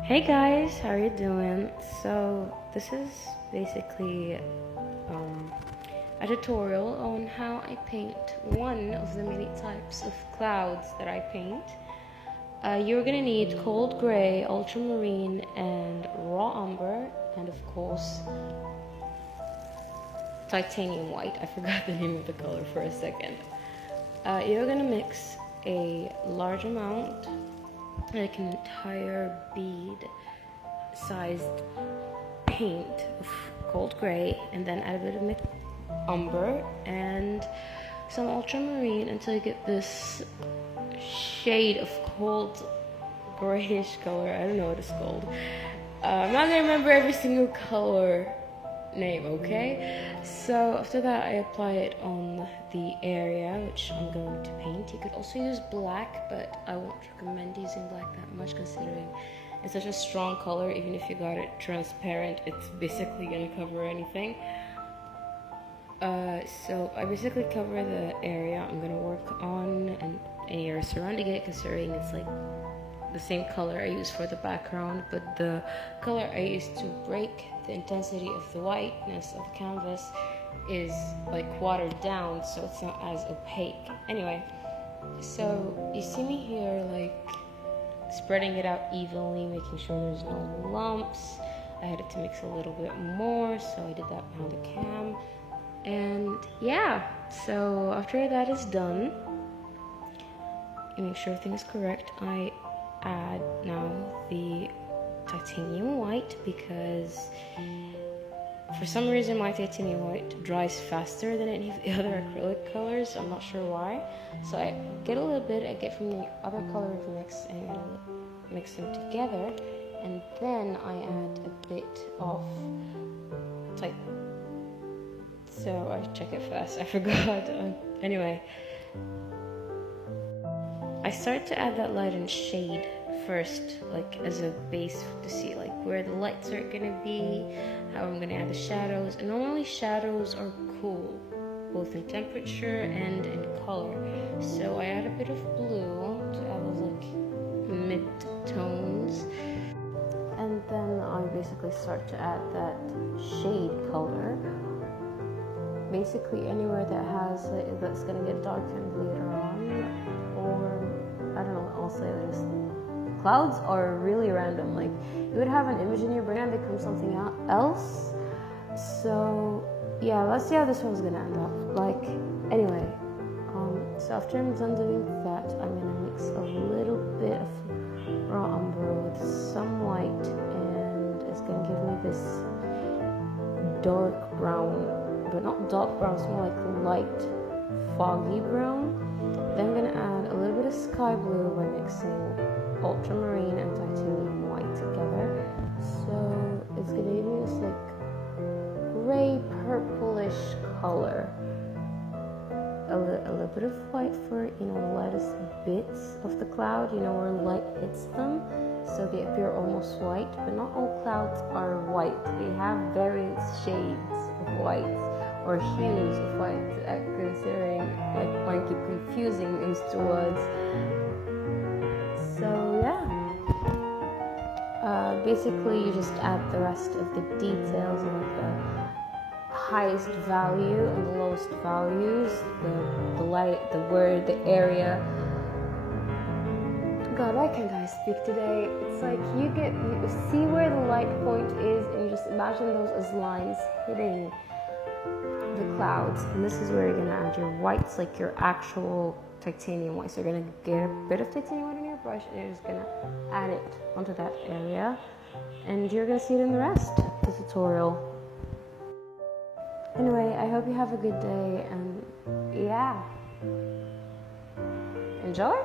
Hey guys, how are you doing? So this is basically a tutorial on how I paint one of the many types of clouds that I paint. You're gonna need cold gray, ultramarine, and raw umber, and of course titanium white. I forgot the name of the color for a second. You're gonna mix a large amount, like an entire bead sized paint of cold gray, and then add a bit of umber and some ultramarine until you get this shade of cold grayish color. I don't know what it's called. I'm not gonna remember every single color name, okay? So after that, I apply it on the area which I'm going to paint. You could also use black, but I won't recommend using black that much considering it's such a strong color. Even if you got it transparent, it's basically gonna cover anything. So I basically cover the area I'm gonna work on and any area surrounding it, considering it's like the same color I use for the background, but the color I use to break the intensity of the whiteness of the canvas is like watered down, so it's not as opaque. Anyway, so you see me here like spreading it out evenly, making sure there's no lumps. I had to mix a little bit more, so I did that behind the cam. And yeah, so after that is done, you make sure everything is correct. I add now the titanium white because for some reason my titanium white dries faster than any of the other acrylic colors. I'm not sure why. So I get a little bit I get from the other colors mix and I'm gonna mix them together, and then I add a bit of so I check it fast, I forgot. Anyway, I start to add that light and shade first, like as a base to see like where the lights are gonna be, how I'm gonna add the shadows. And normally shadows are cool, both in temperature and in color. So I add a bit of blue to add those like mid-tones. And then I basically start to add that shade color. Basically anywhere that has that's gonna get darkened later on, or I don't know. Also, just clouds are really random. Like you would have an image in your brain and become something else. So yeah, let's see how this one's gonna end up. Like anyway, so after I'm done doing that, I'm gonna mix a little bit of raw umber with some white, and it's gonna give me this dark brown. But not dark brown, it's more like light, foggy brown. Then I'm gonna add a little bit of sky blue by mixing ultramarine and titanium white together. So it's gonna give me this like gray purplish color. A little bit of white for lightest bits of the cloud, where light hits them, so they appear almost white. But not all clouds are white. They have various shades of white or hues of white, considering like might keep confusing these two words. So yeah, basically you just add the rest of the details and like the highest value and the lowest values, the light, the word, the area. God, why can't I speak today? It's like you see where the light point is, and you just imagine those as lines hitting the clouds, and this is where you're gonna add your whites, like your actual titanium white. So you're gonna get a bit of titanium white in your brush, and you're just gonna add it onto that area, and you're gonna see it in the rest of the tutorial. Anyway, I hope you have a good day, and yeah, enjoy.